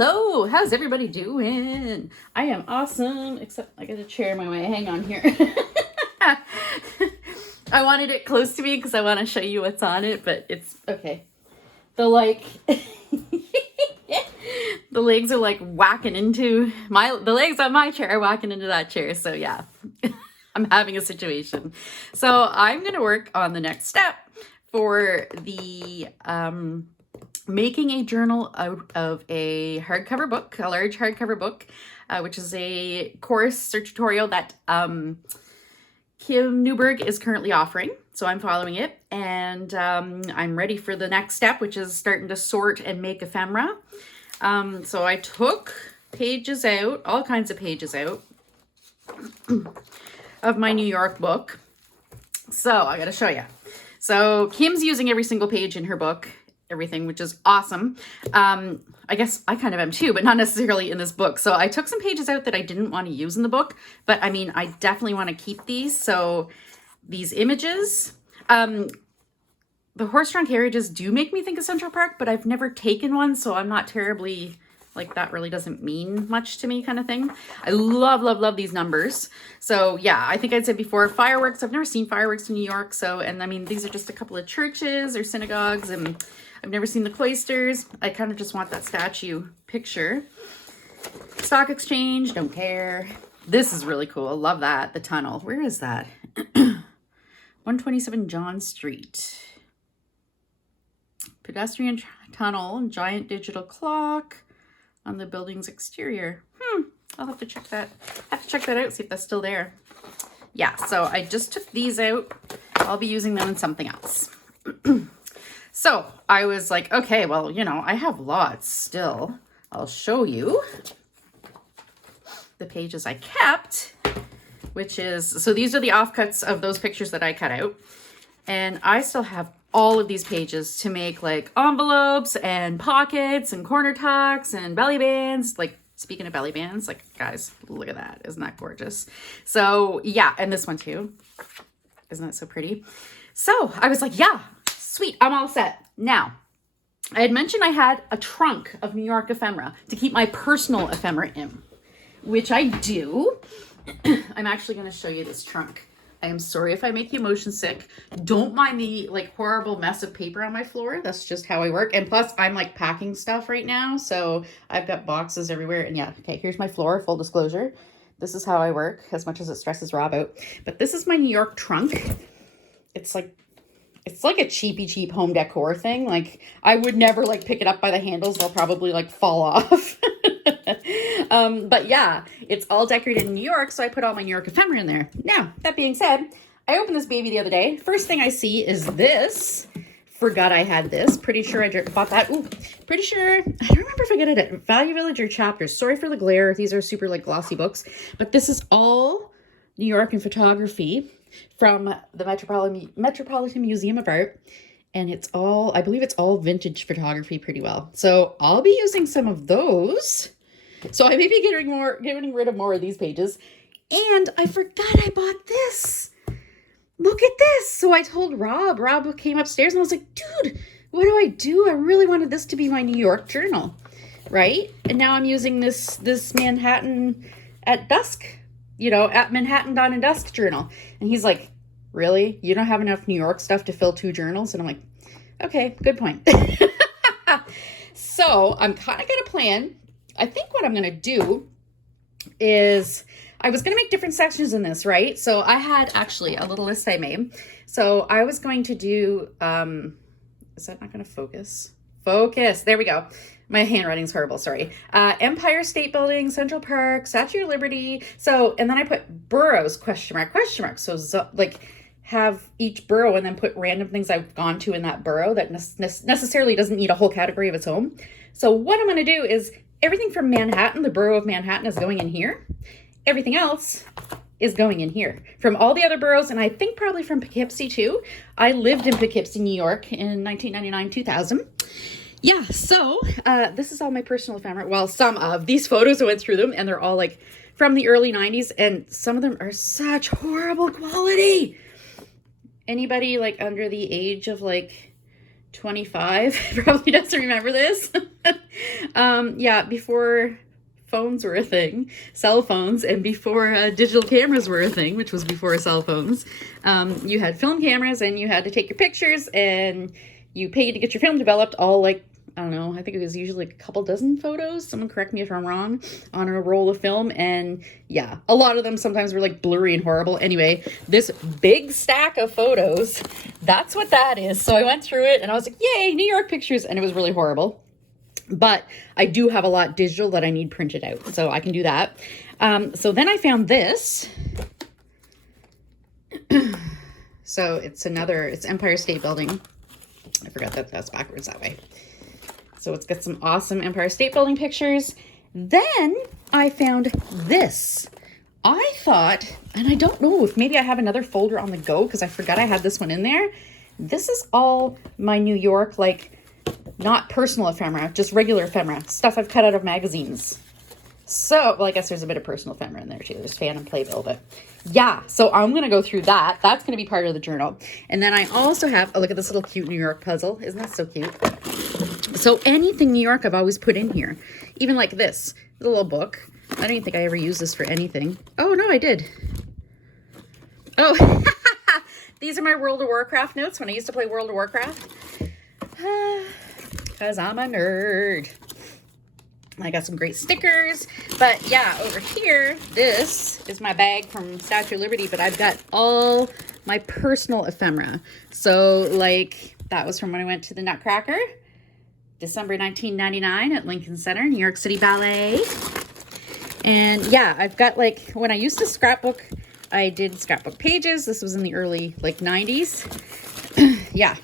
Hello, how's everybody doing? I am awesome, except I got a chair in my way. Hang on here. I wanted it close to me because I want to show you what's on it, but it's okay. The legs are like whacking into the legs on my chair are whacking into that chair. So yeah, I'm having a situation. So I'm going to work on the next step for the, making a journal out of a hardcover book, a large hardcover book, which is a course or tutorial that Kim Newberg is currently offering. So I'm following it, and I'm ready for the next step, which is starting to sort and make ephemera. So I took pages out, all kinds of pages out of my New York book. So I got to show you. So Kim's using every single page in her book, everything, which is awesome. I guess I kind of am too, but not necessarily in this book. So I took some pages out that I didn't want to use in the book, but I mean, I definitely want to keep these. So these images, the horse-drawn carriages do make me think of Central Park, but I've never taken one, so I'm not terribly, like, that really doesn't mean much to me kind of thing. I love, love, love these numbers. So yeah, I think I'd said before, fireworks. I've never seen fireworks in New York. So, and I mean, these are just a couple of churches or synagogues, and I've never seen the cloisters. I kind of just want that statue picture. Stock exchange, don't care. This is really cool. Love that. The tunnel. Where is that? 127 John Street. Pedestrian tunnel, giant digital clock on the building's exterior. I'll have to check that. Out, see if that's still there. Yeah, so I just took these out. I'll be using them in something else. So I was like, okay, well, you know, I have lots still. I'll show you the pages I kept, which is, so these are the offcuts of those pictures that I cut out. And I still have all of these pages to make like envelopes and pockets and corner tucks and belly bands. Like, speaking of belly bands, like, guys, look at that. Isn't that gorgeous? So yeah, and this one too. Isn't that so pretty? So I was like, yeah, sweet, I'm all set. Now, I had mentioned I had a trunk of New York ephemera to keep my personal ephemera in, which I do. I'm actually going to show you this trunk. I am sorry if I make you motion sick. Don't mind the like horrible mess of paper on my floor. That's just how I work. And plus I'm like packing stuff right now. So I've got boxes everywhere. And yeah, okay, here's my floor, full disclosure. This is how I work, as much as it stresses Rob out. But this is my New York trunk. It's like a cheap home decor thing. Like, I would never like pick it up by the handles. They'll probably like fall off. But yeah, it's all decorated in New York, so I put all my New York ephemera in there. Now, that being said, I opened this baby the other day. First thing I see is this. Forgot I had this. Pretty sure I bought that. Ooh, pretty sure. I don't remember if I got it at Value Village or Chapters. Sorry for the glare. These are super like glossy books. But this is all New York and photography from the Metropolitan Museum of Art. And it's all, I believe it's all vintage photography pretty well. So I'll be using some of those. So I may be getting rid of more of these pages. And I forgot I bought this. Look at this. So I told Rob. Rob came upstairs and I was like, dude, what do I do? I really wanted this to be my New York journal, right? And now I'm using this Manhattan at dusk, you know, at Manhattan Dawn and Dusk journal. And he's like, really? You don't have enough New York stuff to fill 2 journals? And I'm like, okay, good point. So I'm kind of got a plan. I think what I'm going to do is I was going to make different sections in this, right? So I had actually a little list I made. So I was going to do, is that not going to focus? Focus. There we go. My handwriting's horrible. Sorry. Empire State Building, Central Park, Statue of Liberty. So, and then I put boroughs, question mark. So like have each borough and then put random things I've gone to in that borough that necessarily doesn't need a whole category of its own. So what I'm going to do is everything from Manhattan, the borough of Manhattan, is going in here. Everything else is going in here. From all the other boroughs, and I think probably from Poughkeepsie too. I lived in Poughkeepsie, New York in 1999-2000. Yeah, so this is all my personal ephemera. Well, some of these photos, I went through them, and they're all like from the early 90s, and some of them are such horrible quality. Anybody like under the age of like 25 probably doesn't remember this. Yeah, before phones were a thing, cell phones, and before digital cameras were a thing, which was before cell phones. You had film cameras and you had to take your pictures and you paid to get your film developed, all like, I don't know, I think it was usually a couple dozen photos. Someone correct me if I'm wrong, on a roll of film. And yeah, a lot of them sometimes were like blurry and horrible. Anyway, this big stack of photos, that's what that is. So I went through it and I was like, yay, New York pictures. And it was really horrible. But I do have a lot digital that I need printed out, so I can do that. So then I found this. So it's Empire State Building. I forgot that that's backwards that way. So it's got some awesome Empire State Building pictures. Then I found this. I thought, and I don't know if maybe I have another folder on the go because I forgot I had this one in there. This is all my New York, like, not personal ephemera, just regular ephemera, stuff I've cut out of magazines. So, well, I guess there's a bit of personal ephemera in there too. There's fan and playbill, but yeah, so I'm going to go through that. That's going to be part of the journal. And then I also have, oh, look at this little cute New York puzzle. Isn't that so cute? So anything New York I've always put in here. Even like this, the little book. I don't even think I ever used this for anything. Oh, no, I did. Oh, these are my World of Warcraft notes when I used to play World of Warcraft. Because I'm a nerd. I got some great stickers. But yeah, over here, this is my bag from Statue of Liberty, but I've got all my personal ephemera. So like, that was from when I went to the Nutcracker, December 1999 at Lincoln Center, New York City Ballet. And yeah, I've got like, when I used to scrapbook, I did scrapbook pages. This was in the early like 90s. Yeah.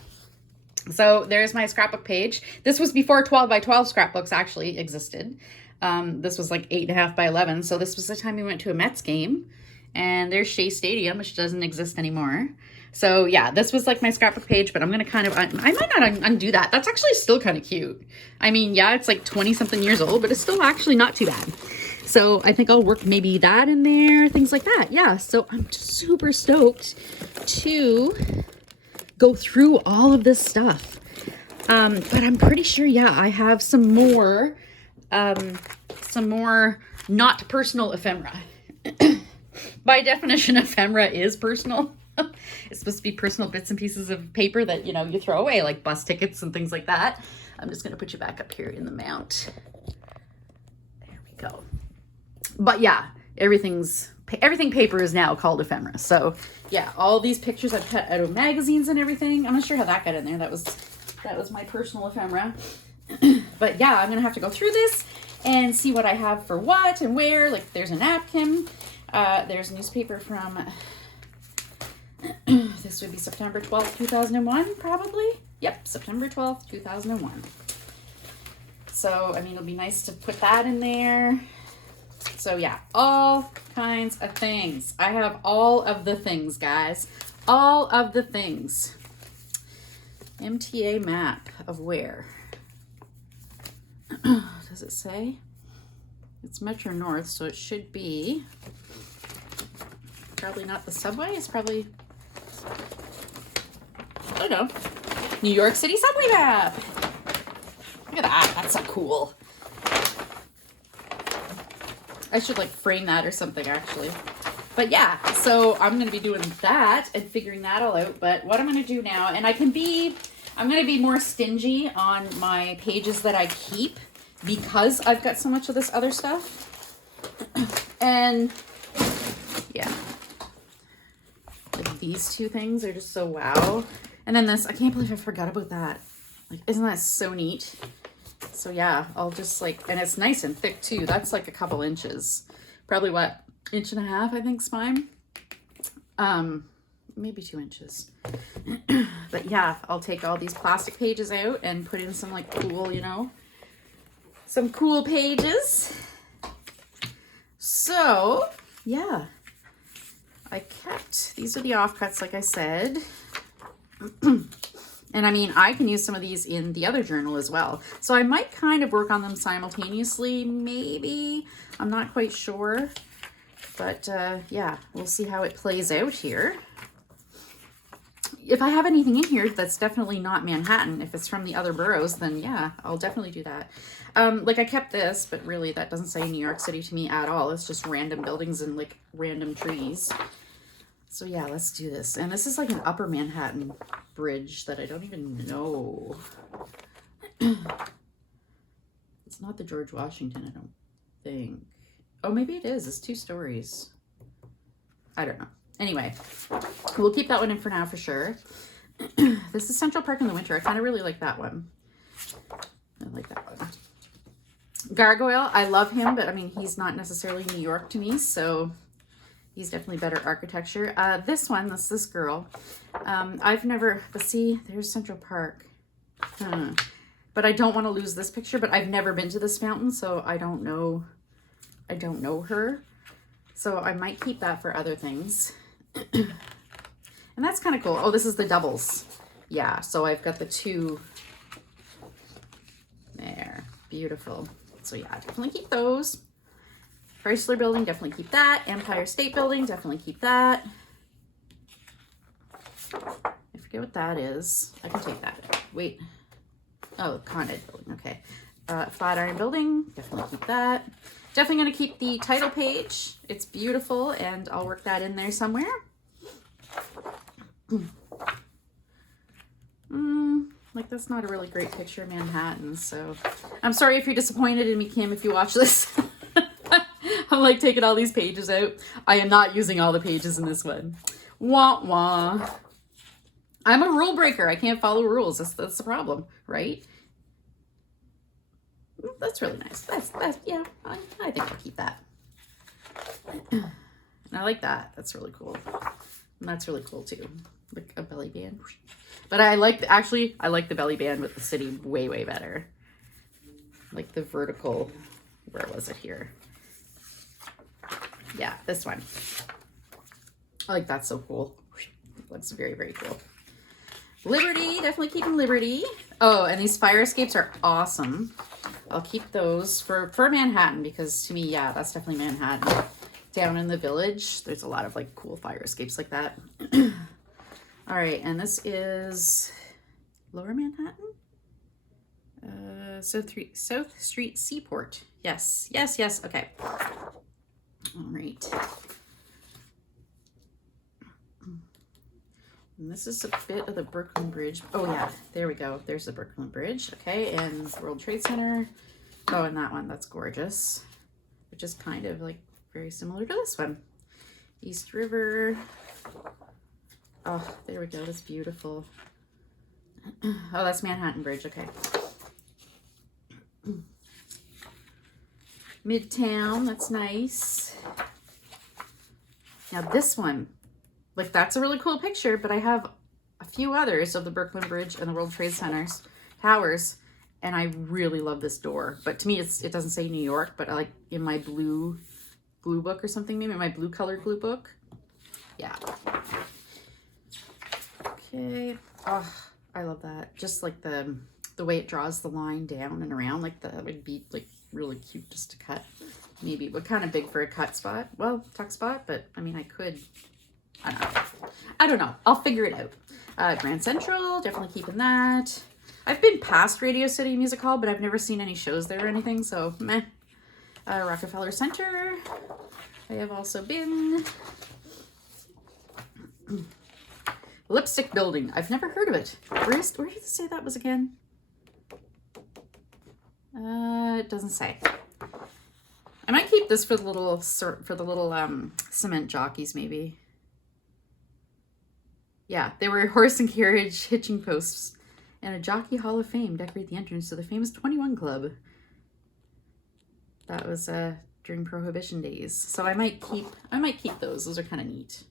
So there's my scrapbook page. This was before 12 by 12 scrapbooks actually existed. This was like 8.5 by 11. So this was the time we went to a Mets game. And there's Shea Stadium, which doesn't exist anymore. So yeah, this was like my scrapbook page, but I'm going to kind of, I might not undo that. That's actually still kind of cute. I mean, yeah, it's like 20 something years old, but it's still actually not too bad. So I think I'll work maybe that in there, things like that. Yeah, so I'm super stoked to go through all of this stuff. But I'm pretty sure, yeah, I have some more not personal ephemera. By definition, ephemera is personal. It's supposed to be personal bits and pieces of paper that, you know, you throw away, like bus tickets and things like that. I'm just going to put you back up here in the mount. There we go. But yeah, everything paper is now called ephemera. So yeah, all these pictures I've cut out of magazines and everything. I'm not sure how that got in there. That was my personal ephemera. But yeah, I'm gonna have to go through this and see what I have for what and where. Like there's a napkin. There's a newspaper from this would be September 12th, 2001, probably. Yep, September 12th, 2001. So I mean, it'll be nice to put that in there. So yeah, all kinds of things. I have all of the things, guys. All of the things. MTA map of where? Does it say? It's Metro North, so it should be probably not the subway. It's probably, I don't know, New York City subway map. Look at that. That's so cool. I should like frame that or something actually. But yeah, so I'm going to be doing that and figuring that all out. But what I'm going to do now, and I'm going to be more stingy on my pages that I keep because I've got so much of this other stuff. And yeah, like these two things are just so wow. And then this, I can't believe I forgot about that. Like, isn't that so neat? So yeah, I'll just like, and it's nice and thick too. That's like a couple inches. Probably what, 1.5 inches, I think, spine. Maybe 2 inches. But yeah, I'll take all these plastic pages out and put in some like cool, you know, some cool pages. So yeah, I kept, these are the offcuts, like I said. And I mean, I can use some of these in the other journal as well. So I might kind of work on them simultaneously, maybe. I'm not quite sure. But yeah, we'll see how it plays out here. if I have anything in here that's definitely not Manhattan, if it's from the other boroughs, then yeah, I'll definitely do that. Like I kept this, but really that doesn't say New York City to me at all. It's just random buildings and like random trees. So yeah, let's do this. And this is like an upper Manhattan bridge that I don't even know. It's not the George Washington, I don't think. Oh, maybe it is. It's 2 stories. I don't know. Anyway, we'll keep that one in for now for sure. This is Central Park in the winter. I kind of really like that one. I like that one. Gargoyle, I love him, but I mean, he's not necessarily New York to me, so he's definitely better architecture. This one, this girl. I've never, but see, there's Central Park. But I don't want to lose this picture, but I've never been to this fountain, so I don't know her. So I might keep that for other things. And that's kind of cool. Oh, this is the doubles. Yeah, so I've got the 2 there. Beautiful. So yeah, definitely keep those. Chrysler Building, definitely keep that. Empire State Building, definitely keep that. I forget what that is. I can take that. Wait. Oh, Con Ed Building. Okay. Flatiron Building, definitely keep that. Definitely going to keep the title page. It's beautiful, and I'll work that in there somewhere. Like, that's not a really great picture of Manhattan, so I'm sorry if you're disappointed in me, Kim, if you watch this. I'm like taking all these pages out. I am not using all the pages in this one. Wah wah. I'm a rule breaker. I can't follow rules. That's the problem, right? That's really nice. That's yeah, I think I'll keep that. And I like that. That's really cool. And that's really cool too. Like a belly band. But I like the belly band with the city way, way better. Like the vertical, where was it here? Yeah, this one. I like that's so cool. It looks very, very cool. Liberty, definitely keeping Liberty. Oh, and these fire escapes are awesome. I'll keep those for Manhattan, because to me, yeah, that's definitely Manhattan. Down in the Village, there's a lot of like cool fire escapes like that. All right, and this is Lower Manhattan? South Street Seaport. Yes, yes, yes, okay. All right. And this is a bit of the Brooklyn Bridge. Oh yeah, there we go. There's the Brooklyn Bridge. Okay, and World Trade Center. Oh, and that one, that's gorgeous. Which is kind of like very similar to this one. East River. Oh, there we go. That's beautiful. Oh, that's Manhattan Bridge. Okay. Midtown. That's nice. Now this one. Like, that's a really cool picture, but I have a few others of the Brooklyn Bridge and the World Trade Center's towers, and I really love this door. But to me, it doesn't say New York, but I like in my blue book or something, maybe my blue colored glue book. Yeah. Okay. Oh, I love that. Just like the way it draws the line down and around, like that would be like really cute just to cut. Maybe, but kind of big for a cut spot. Well, tuck spot, but I mean, I could. I don't know. I'll figure it out. Grand Central, definitely keeping that. I've been past Radio City Music Hall, but I've never seen any shows there or anything, so meh. Rockefeller Center, I have also been. Lipstick Building, I've never heard of it. Where did it say that was again? It doesn't say. I might keep this for the little cement jockeys, maybe. Yeah, they were horse and carriage hitching posts, and a jockey hall of fame decorate the entrance to the famous 21 Club. That was during Prohibition days. So I might keep those. Those are kind of neat,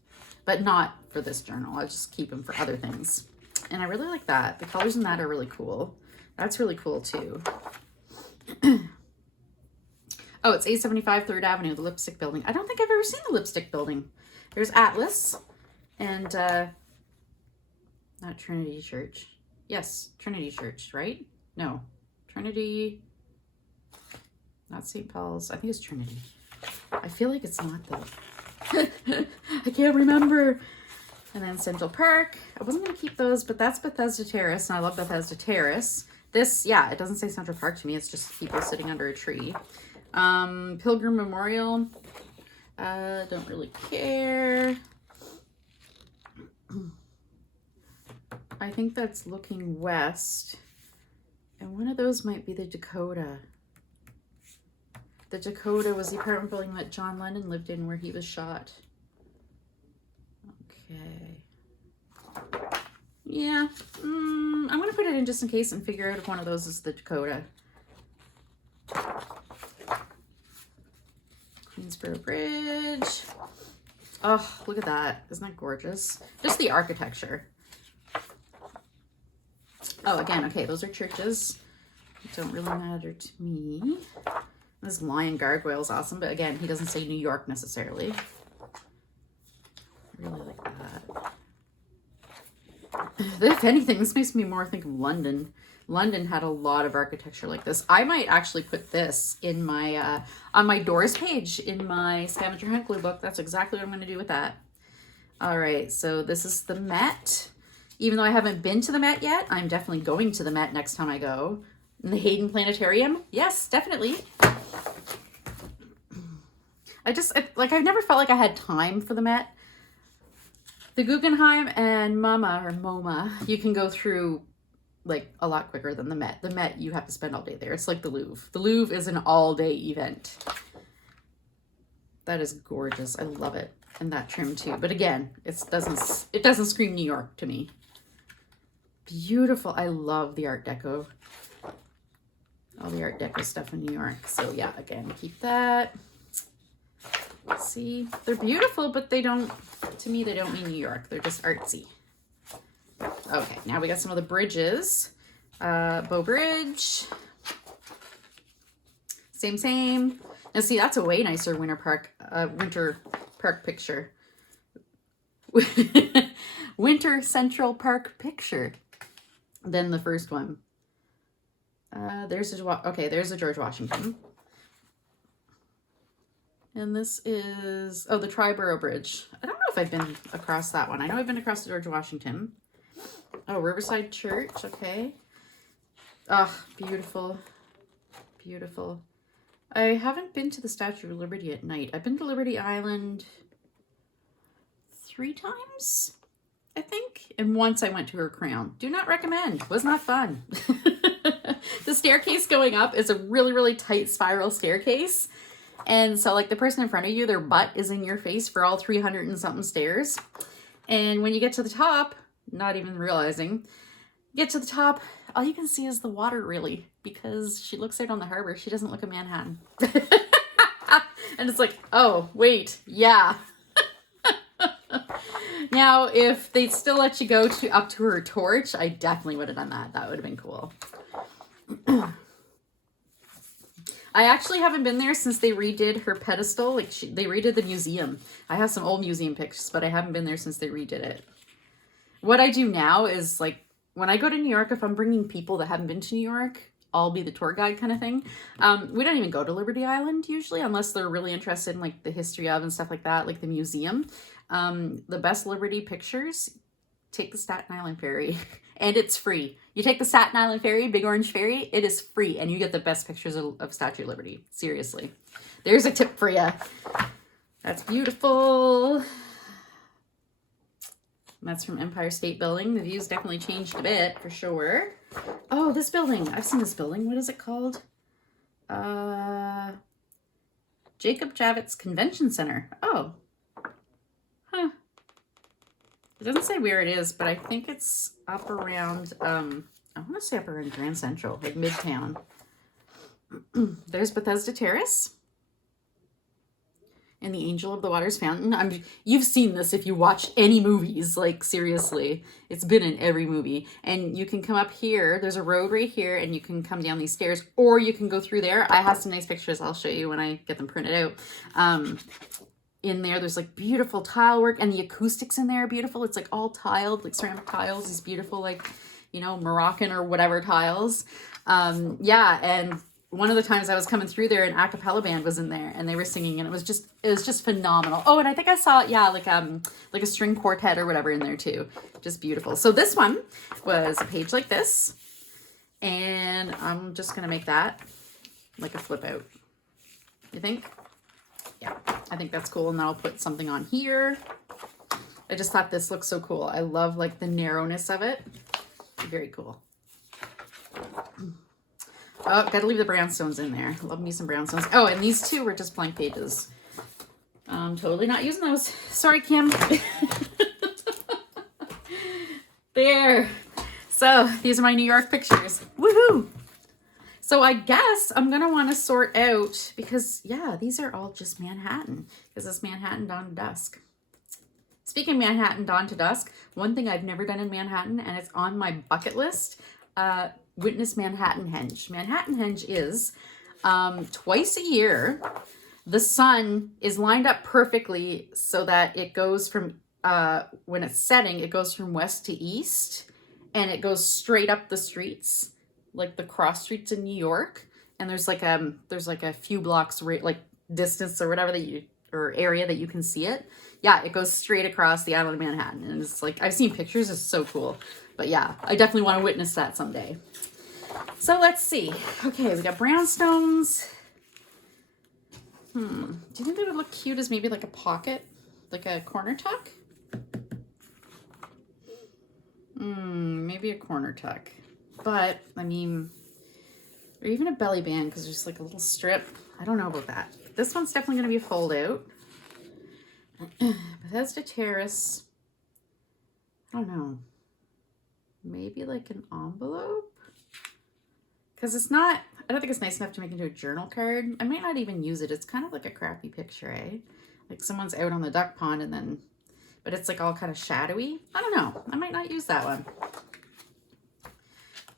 but not for this journal. I'll just keep them for other things. And I really like that. The colors in that are really cool. That's really cool too. Oh, it's 875 3rd Avenue, the Lipstick Building. I don't think I've ever seen the Lipstick Building. There's Atlas and not Trinity Church. Yes, Trinity Church, right? No, Trinity, not St. Paul's. I think it's Trinity. I feel like it's not though. I can't remember. And then Central Park. I wasn't going to keep those, but that's Bethesda Terrace, and I love Bethesda Terrace. This, yeah, it doesn't say Central Park to me. It's just people sitting under a tree. Pilgrim Memorial. Don't really care. I think that's looking west. And one of those might be the Dakota. The Dakota was the apartment building that John Lennon lived in where he was shot. Okay. Yeah. I'm going to put it in just in case and figure out if one of those is the Dakota. Queensboro Bridge. Oh, look at that. Isn't that gorgeous? Just the architecture. Oh, again, okay, those are churches. Don't really matter to me. This lion gargoyle is awesome, but again, he doesn't say New York necessarily. I really like that. If anything, this makes me more think of London. London had a lot of architecture like this. I might actually put this in my on my doors page in my scavenger hunt glue book. That's exactly what I'm going to do with that. All right, so this is the Met. Even though I haven't been to the Met yet, I'm definitely going to the Met next time I go. And the Hayden Planetarium, yes, definitely. I've never felt like I had time for the Met. The Guggenheim and MoMA, you can go through like a lot quicker than the Met. The Met, you have to spend all day there. It's like the Louvre. The Louvre is an all-day event. That is gorgeous. I love it. And that trim too. But again, it doesn't scream New York to me. Beautiful. I love the Art Deco. All the Art Deco stuff in New York. So yeah, again, keep that. See, they're beautiful, but they don't, to me, they don't mean New York. They're just artsy. Okay, now we got some of the bridges. Bow Bridge. Same. Now see, that's a way nicer winter park picture. Winter Central Park picture than the first one. There's a George Washington. And this is, the Triborough Bridge. I don't know if I've been across that one. I know I've been across the George Washington. Oh, Riverside Church, okay. Oh, beautiful. Beautiful. I haven't been to the Statue of Liberty at night. I've been to Liberty Island 3 times, I think. And once I went to her crown. Do not recommend. Was not fun. The staircase going up is a really, really tight spiral staircase. And so like the person in front of you, their butt is in your face for all 300 and something stairs. And when you get to the top, not even realizing, get to the top, all you can see is the water really, because she looks out on the harbor. She doesn't look at Manhattan. And it's like, oh, wait, yeah. Now, if they'd still let you go up to her torch, I definitely would have done that. That would have been cool. I actually haven't been there since they redid her pedestal. They redid the museum. I have some old museum pictures, but I haven't been there since they redid it. What I do now is like, when I go to New York, if I'm bringing people that haven't been to New York, I'll be the tour guide kind of thing. We don't even go to Liberty Island usually, unless they're really interested in like the history of and stuff like that, like the museum. The best Liberty pictures, take the Staten Island ferry. And it's free. You take the Staten Island ferry, Big Orange Ferry, it is free. And you get the best pictures of Statue of Liberty. Seriously. There's a tip for you. That's beautiful. That's from Empire State Building. The view's definitely changed a bit, for sure. Oh, this building. I've seen this building. What is it called? Jacob Javits Convention Center. Oh. Huh. It doesn't say where it is, but I think it's up around, I want to say up around Grand Central, like Midtown. There's Bethesda Terrace. And the Angel of the Waters Fountain. You've seen this if you watch any movies, like seriously. It's been in every movie. And you can come up here. There's a road right here, and you can come down these stairs, or you can go through there. I have some nice pictures I'll show you when I get them printed out. In there's like beautiful tile work, and the acoustics in there are beautiful. It's like all tiled, like ceramic tiles, these beautiful, like, you know, Moroccan or whatever tiles. Yeah, and one of the times I was coming through there, an a cappella band was in there and they were singing, and it was just phenomenal. Oh, and I think I saw, yeah, like a string quartet or whatever in there too. Just beautiful. So this one was a page like this, and I'm just going to make that like a flip out. You think? Yeah, I think that's cool. And then I'll put something on here. I just thought this looks so cool. I love like the narrowness of it. Very cool. Oh, gotta leave the brownstones in there. Love me some brownstones. Oh, and these two were just blank pages. Totally not using those. Sorry, Kim. There. So these are my New York pictures. Woohoo! So I guess I'm gonna want to sort out, because yeah, these are all just Manhattan, because it's Manhattan Dawn to Dusk. Speaking of Manhattan Dawn to Dusk, one thing I've never done in Manhattan, and it's on my bucket list, witness Manhattan Henge. Manhattan Henge is twice a year, the sun is lined up perfectly so that it goes from, when it's setting, it goes from west to east, and it goes straight up the streets, like the cross streets in New York. And there's like a few blocks, like distance or whatever or area that you can see it. Yeah, it goes straight across the island of Manhattan. And it's like, I've seen pictures, it's so cool. But yeah, I definitely want to witness that someday. So let's see. Okay, we got brownstones. Do you think they would look cute as maybe like a pocket? Like a corner tuck? Maybe a corner tuck. But, I mean, or even a belly band, because there's like a little strip. I don't know about that. This one's definitely going to be a fold out. Bethesda Terrace. I don't know. Maybe like an envelope? Because it's not, I don't think it's nice enough to make into a journal card. I might not even use it. It's kind of like a crappy picture, eh? Like someone's out on the duck pond and then, but it's like all kind of shadowy. I don't know. I might not use that one.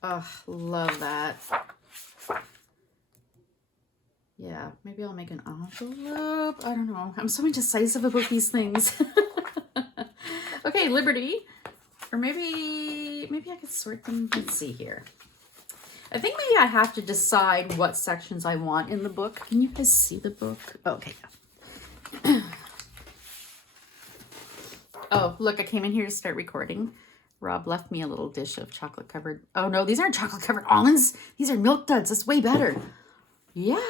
Oh, love that. Yeah, maybe I'll make an envelope. I don't know. I'm so indecisive about these things. Okay, Liberty. Or maybe I could sort them. Let's see here. I think maybe I have to decide what sections I want in the book. Can you guys see the book? Okay, yeah. Oh, look, I came in here to start recording. Rob left me a little dish of chocolate covered. Oh no, these aren't chocolate covered almonds. These are Milk Duds. That's way better. Yeah.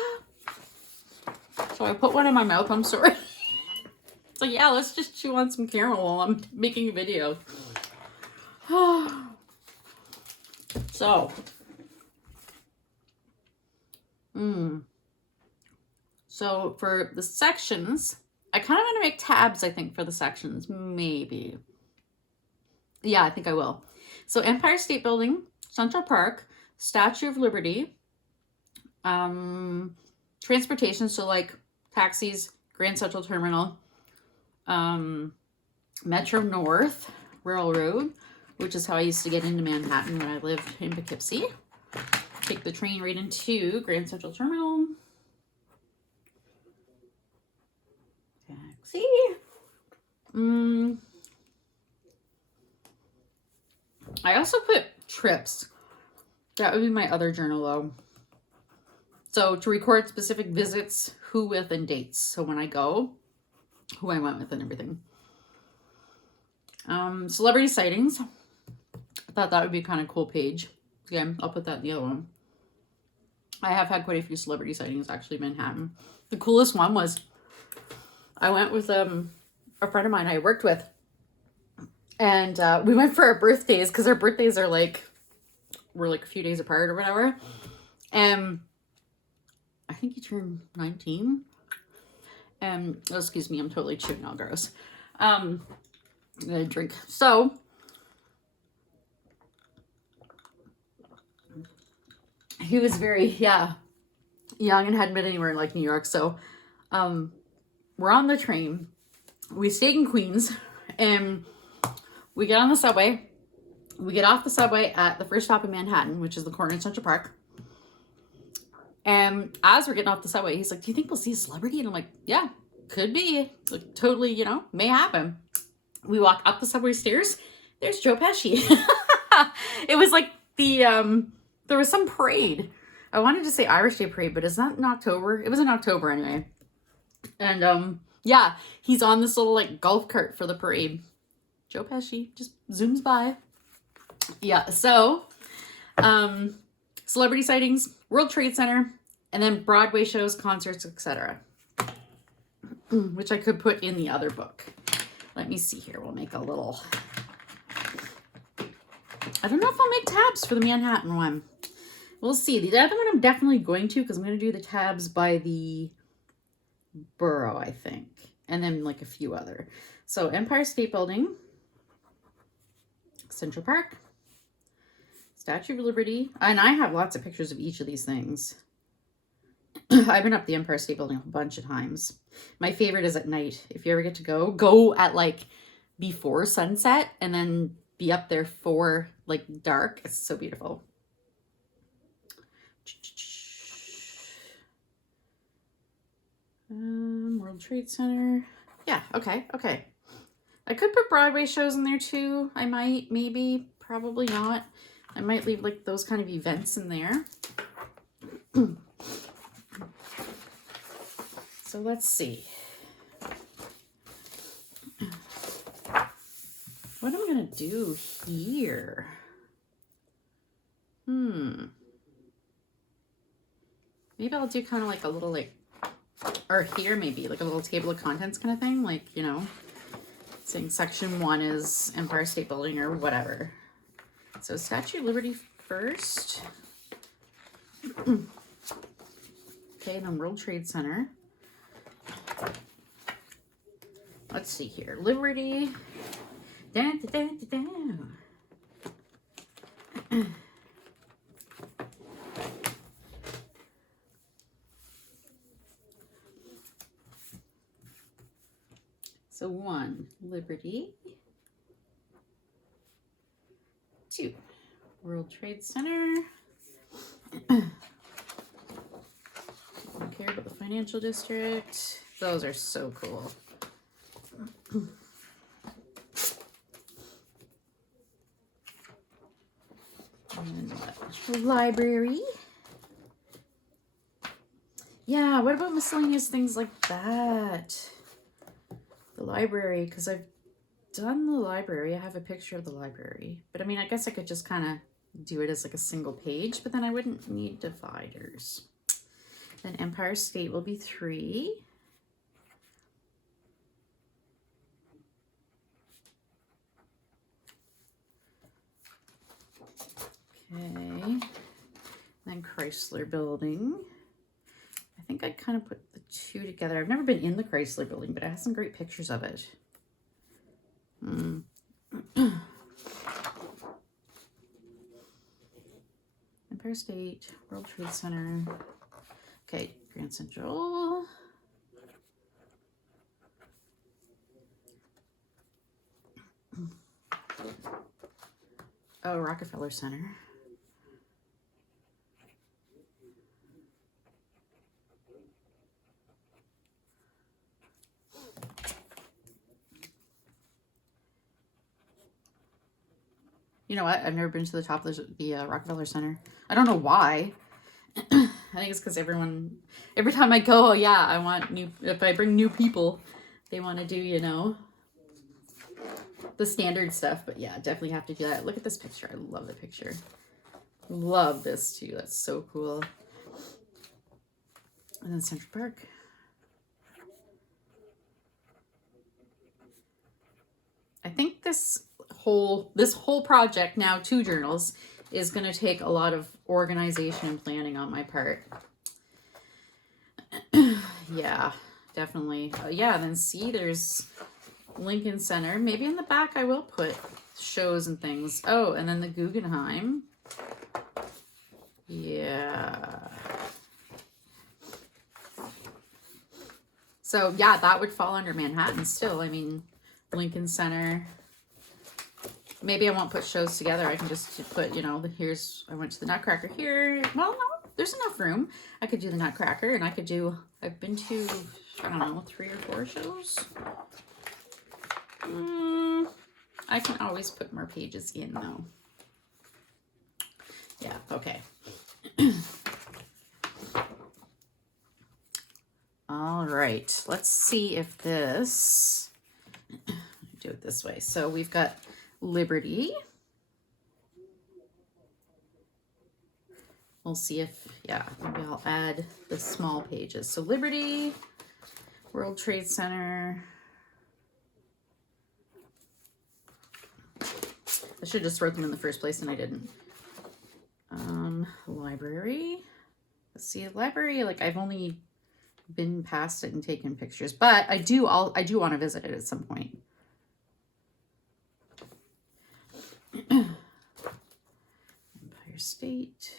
So I put one in my mouth. I'm sorry. So yeah, let's just chew on some caramel while I'm making a video. So. So for the sections, I kind of want to make tabs, I think, for the sections. Maybe. Yeah, I think I will. So Empire State Building, Central Park, Statue of Liberty, transportation, so like taxis, Grand Central Terminal, Metro North, Railroad, which is how I used to get into Manhattan when I lived in Poughkeepsie. Take the train right into Grand Central Terminal. Taxi. I also put trips. That would be my other journal though. So to record specific visits, who with, and dates. So when I go, who I went with and everything. Celebrity sightings. I thought that would be kind of cool page. Again, I'll put that in the other one. I have had quite a few celebrity sightings actually in Manhattan. The coolest one was I went with a friend of mine I worked with. And we went for our birthdays because our birthdays are like, we're like a few days apart or whatever. And I think he turned 19. And, oh, excuse me, I'm totally chewing all gross. I'm gonna drink. So, he was very, young and hadn't been anywhere in like New York. So, we're on the train. We stayed in Queens and we get on the subway. We get off the subway at the first stop in Manhattan, which is the corner in Central Park. And as we're getting off the subway, he's like, do you think we'll see a celebrity? And I'm like, yeah, could be. Like, totally, may happen. We walk up the subway stairs. There's Joe Pesci. It was like there was some parade. I wanted to say Irish Day Parade, but is that in October? It was in October anyway. And yeah, he's on this little like golf cart for the parade. Joe Pesci just zooms by. Yeah, so celebrity sightings, World Trade Center, and then Broadway shows, concerts, etc. Which I could put in the other book. Let me see here. We'll make a little... I don't know if I'll make tabs for the Manhattan one. We'll see. The other one I'm definitely going to, because I'm going to do the tabs by the borough, I think. And then like a few other. So Empire State Building, Central Park, Statue of Liberty. And I have lots of pictures of each of these things. I've been up the Empire State Building a bunch of times. My favorite is at night. If you ever get to go at like before sunset and then be up there for like dark. It's so beautiful. World Trade Center. Yeah, okay. I could put Broadway shows in there too. I might, maybe, probably not. I might leave like those kind of events in there. So let's see. What am I going to do here? Maybe I'll do kind of like a little like, or here maybe, like a little table of contents kind of thing. Like, you know, saying section 1 is Empire State Building or whatever. So Statue of Liberty first. Okay, and then World Trade Center. Let's see here. Liberty. Dun, dun, dun, dun. So 1, Liberty. 2, World Trade Center. Don't care about the financial district. Those are so cool. And the library. Yeah, what about miscellaneous things like that? The library, because I've done the library. I have a picture of the library. But I mean, I guess I could just kind of do it as like a single page, but then I wouldn't need dividers. Then Empire State will be 3. Okay. Then Chrysler Building. I think I kind of put the 2 together. I've never been in the Chrysler Building, but it has some great pictures of it. Empire State, World Trade Center. Okay, Grand Central. Oh, Rockefeller Center. You know what? I've never been to the top of the Rockefeller Center. I don't know why. I think it's because every time I go, oh yeah, I want if I bring new people, they want to do, you know, the standard stuff. But yeah, definitely have to do that. Look at this picture. I love the picture. Love this too. That's so cool. And then Central Park. I think this whole project, now 2 journals, is going to take a lot of organization and planning on my part. Yeah, definitely. Yeah, then see, there's Lincoln Center. Maybe in the back I will put shows and things. Oh, and then the Guggenheim. Yeah. So yeah, that would fall under Manhattan still. I mean, Lincoln Center. Maybe I won't put shows together. I can just put, you know, I went to the Nutcracker here. Well, no, there's enough room. I could do the Nutcracker, and I've been to, I don't know, 3 or 4 shows. I can always put more pages in though. Yeah, okay. All right, let's see if this, do it this way. So we've got Liberty. We'll see if, yeah, maybe I'll add the small pages. So Liberty, World Trade Center. I should have just wrote them in the first place and I didn't. Library. Let's see, library, like I've only been past it and taken pictures, but I do want to visit it at some point. Empire State.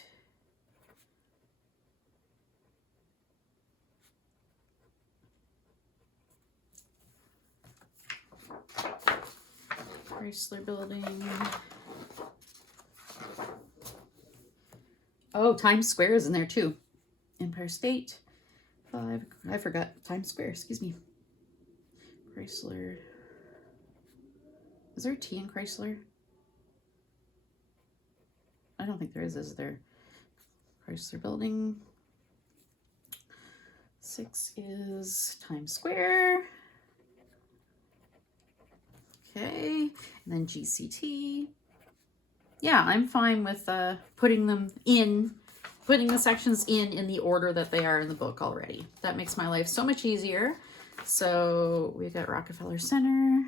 Chrysler Building. Oh, Times Square is in there too. Empire State. 5. I forgot Times Square, excuse me. Chrysler. Is there a T in Chrysler? I don't think there is there? Chrysler Building. 6 is Times Square. Okay, and then GCT. Yeah, I'm fine with putting the sections in the order that they are in the book already. That makes my life so much easier. So we got Rockefeller Center.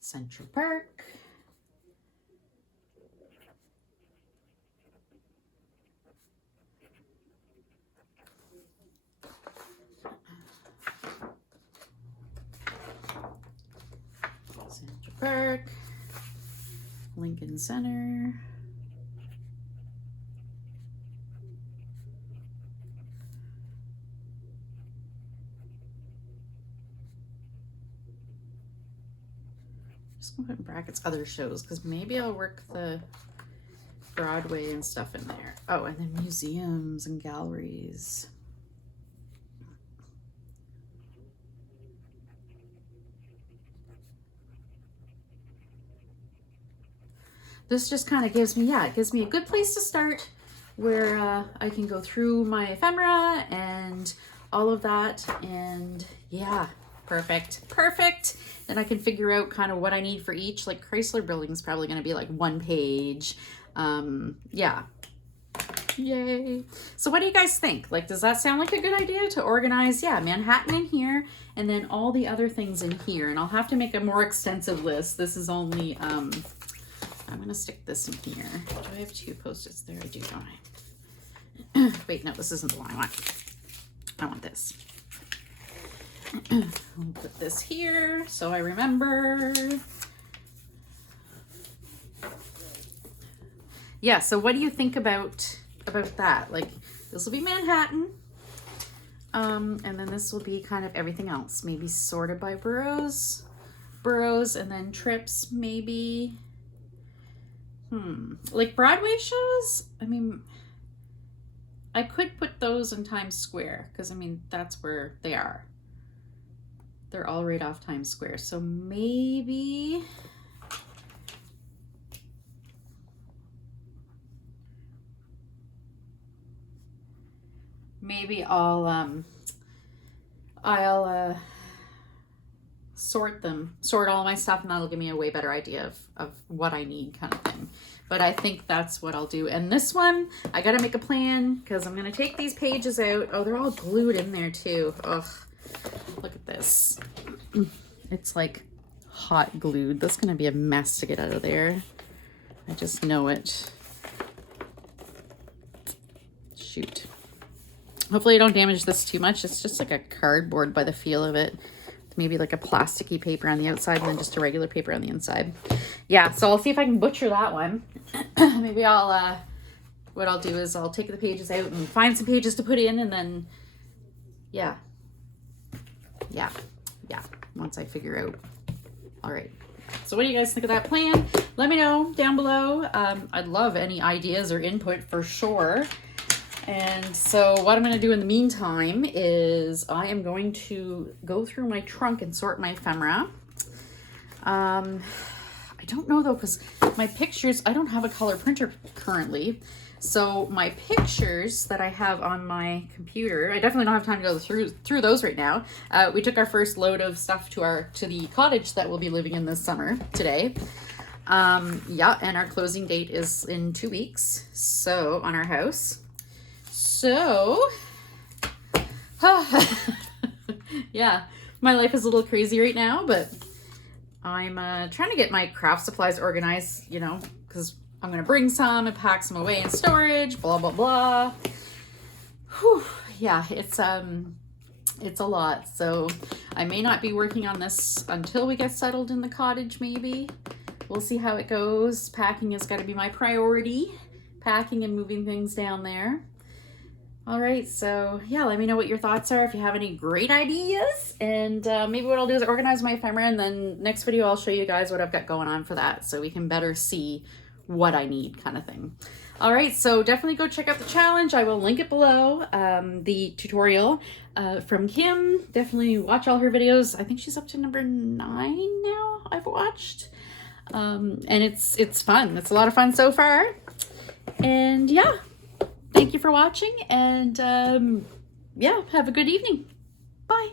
Central Park. Central Park. Lincoln Center. Just gonna put in brackets other shows because maybe I'll work the Broadway and stuff in there. Oh, and then museums and galleries. This just kind of gives me, yeah, it gives me a good place to start where I can go through my ephemera and all of that. And yeah, perfect, perfect. Then I can figure out kind of what I need for each. Like Chrysler Building is probably going to be like 1 page. Yeah. Yay. So what do you guys think? Like, does that sound like a good idea to organize? Yeah, Manhattan in here and then all the other things in here. And I'll have to make a more extensive list. This is only, I'm going to stick this in here. Do I have 2 Post-its there? I do, don't I? Wait, no, this isn't the one I want. I want this. I'll put this here so I remember. Yeah, so what do you think about that? Like, this will be Manhattan. And then this will be kind of everything else. Maybe sorted by boroughs, and then trips, maybe. Like Broadway shows, I mean, I could put those in Times Square because, I mean, that's where they are. They're all right off Times Square. So maybe I'll sort all my stuff, and that'll give me a way better idea of what I need, kind of thing. But I think that's what I'll do. And this one, I gotta make a plan because I'm gonna take these pages out. Oh, they're all glued in there too. Ugh, look at this. It's like hot glued. That's gonna be a mess to get out of there. I just know it. Shoot. Hopefully I don't damage this too much. It's just like a cardboard by the feel of it. Maybe like a plasticky paper on the outside and then just a regular paper on the inside. Yeah, so I'll see if I can butcher that one. Maybe I'll, what I'll do is I'll take the pages out and find some pages to put in, and then, yeah, once I figure out. All right. So what do you guys think of that plan? Let me know down below. I'd love any ideas or input for sure. And so what I'm going to do in the meantime is I am going to go through my trunk and sort my ephemera. I don't know though, because my pictures, I don't have a color printer currently. So my pictures that I have on my computer, I definitely don't have time to go through those right now. We took our first load of stuff to the cottage that we'll be living in this summer today. Yeah, and our closing date is in 2 weeks. So on our house. So, yeah, my life is a little crazy right now, but I'm trying to get my craft supplies organized, you know, because I'm going to bring some and pack some away in storage, blah, blah, blah. Whew. Yeah, it's a lot. So I may not be working on this until we get settled in the cottage, maybe. We'll see how it goes. Packing has got to be my priority. Packing and moving things down there. All right, so yeah, let me know what your thoughts are if you have any great ideas. And maybe what I'll do is organize my ephemera, and then next video I'll show you guys what I've got going on for that so we can better see what I need, kind of thing. All right, so definitely go check out the challenge. I will link it below, the tutorial from Kim. Definitely watch all her videos. I think she's up to number 9 now I've watched. And it's fun. It's a lot of fun so far. And yeah, thank you for watching, and yeah, have a good evening. Bye.